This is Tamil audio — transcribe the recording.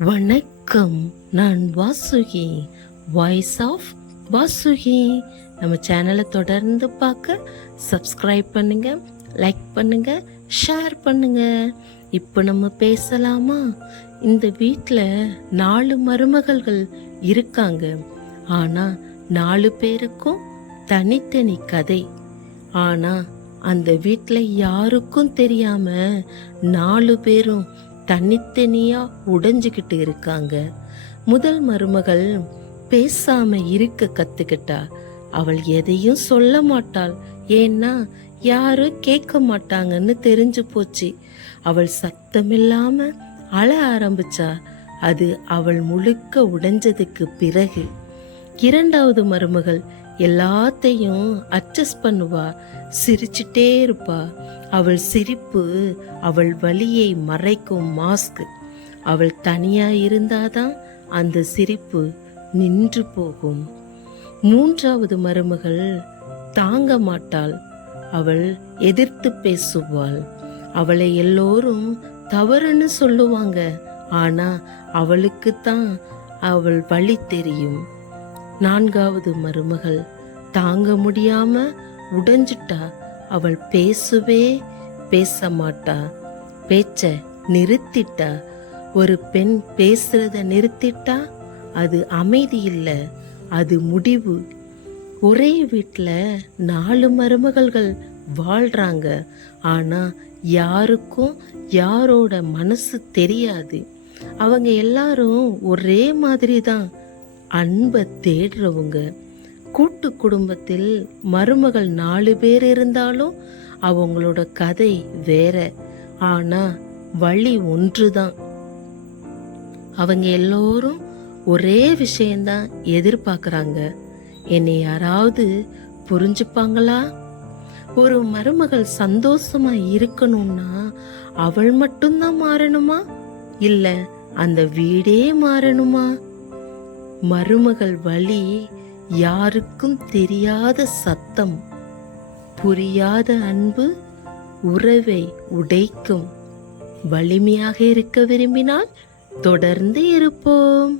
வணக்கம், நான் வாசுகி, வாய்ஸ் ஆஃப் வாசுகி. நம்ம சேனலை தொடர்ந்து பார்க்க சப்ஸ்கிரைப் பண்ணுங்க, லைக் பண்ணுங்க, ஷேர் பண்ணுங்க. இப்போ நம்ம பேசலாமா? இந்த வீட்டில் 4 மருமகள்கள் இருக்காங்க. ஆனா 4 பேருக்கும் தனித்தனி கதை. ஆனா அந்த வீட்டில் யாருக்கும் தெரியாம 4 பேரும் தனித்தனியா உடைஞ்சுக்கிட்டு இருக்காங்க. முதல் மருமகள் பேசாம இருக்க கத்துக்கிட்டா. அவள் எதையும் சொல்ல மாட்டாள், ஏன்னா யாரும் கேட்க மாட்டாங்கன்னு தெரிஞ்சு போச்சு. அவள் சத்தமில்லாம அழ ஆரம்பிச்சா. அது அவள் முழுக்க உடைஞ்சதுக்கு பிறகு. இரண்டாவது மருமகள் எல்லாத்தையும் அட்ஜஸ்ட் பண்ணுவா, சிரிச்சிட்டே இருப்பா. அவள் சிரிப்பு அவள் வலியை மறைக்கும் மாஸ்க். அவள் தனியா இருந்தாதான் அந்த சிரிப்பு நின்று போகும். மூன்றாவது மருமகள் தாங்க மாட்டாள். அவள் எதிர்த்து பேசுவாள். அவளை எல்லோரும் தவறுன்னு சொல்லுவாங்க, ஆனா அவளுக்குத்தான் அவள் வழி தெரியும். நான்காவது மருமகள் தாங்க முடியாம உடைஞ்சிட்டா. அவள் பேச மாட்டா, பேச்ச நிறுத்திட்டா. ஒரு பெண் பேசுறத நிறுத்திட்டா அது அமைதி இல்லை, அது முடிவு. ஒரே வீட்டில் 4 மருமகள்கள் வாழ்றாங்க. ஆனா யாருக்கும் யாரோட மனசு தெரியாது. அவங்க எல்லாரும் ஒரே மாதிரி தான், அன்பை தேடுறவங்க. கூட்டு குடும்பத்தில் மருமகள் 4 பேர் இருந்தாலும் அவங்களோட கதை வேற, ஆனா வழி ஒன்றுதான். அவங்க எல்லோரும் ஒரே விஷயம்தான் எதிர்பார்க்கறாங்க. என்னை யாராவது புரிஞ்சுப்பாங்களா? ஒரு மருமகள் சந்தோஷமா இருக்கணும்னா அவள் மட்டும்தான் மாறணுமா, இல்ல அந்த வீடே மாறணுமா? மருமகள் வழி யாருக்கும் தெரியாத சத்தம், புரியாத அன்பு உறவை உடைக்கும். வலிமையாக இருக்க விரும்பினால் தொடர்ந்து இருப்போம்.